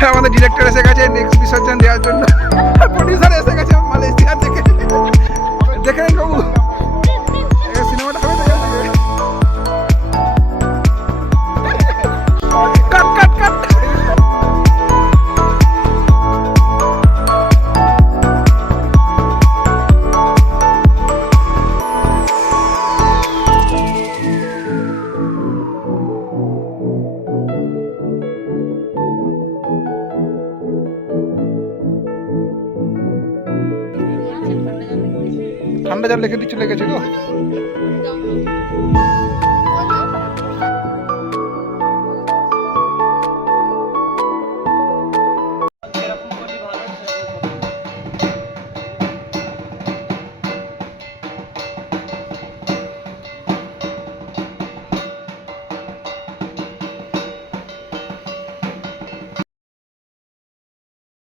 হ্যাঁ, আমাদের ডিরেক্টর এসে গেছে নেক্সট বিসর্জন দেওয়ার জন্য। প্রডিউসার এসে গেছে ঠান্ডা জল লেগে দিচ্ছে লেগেছে গো।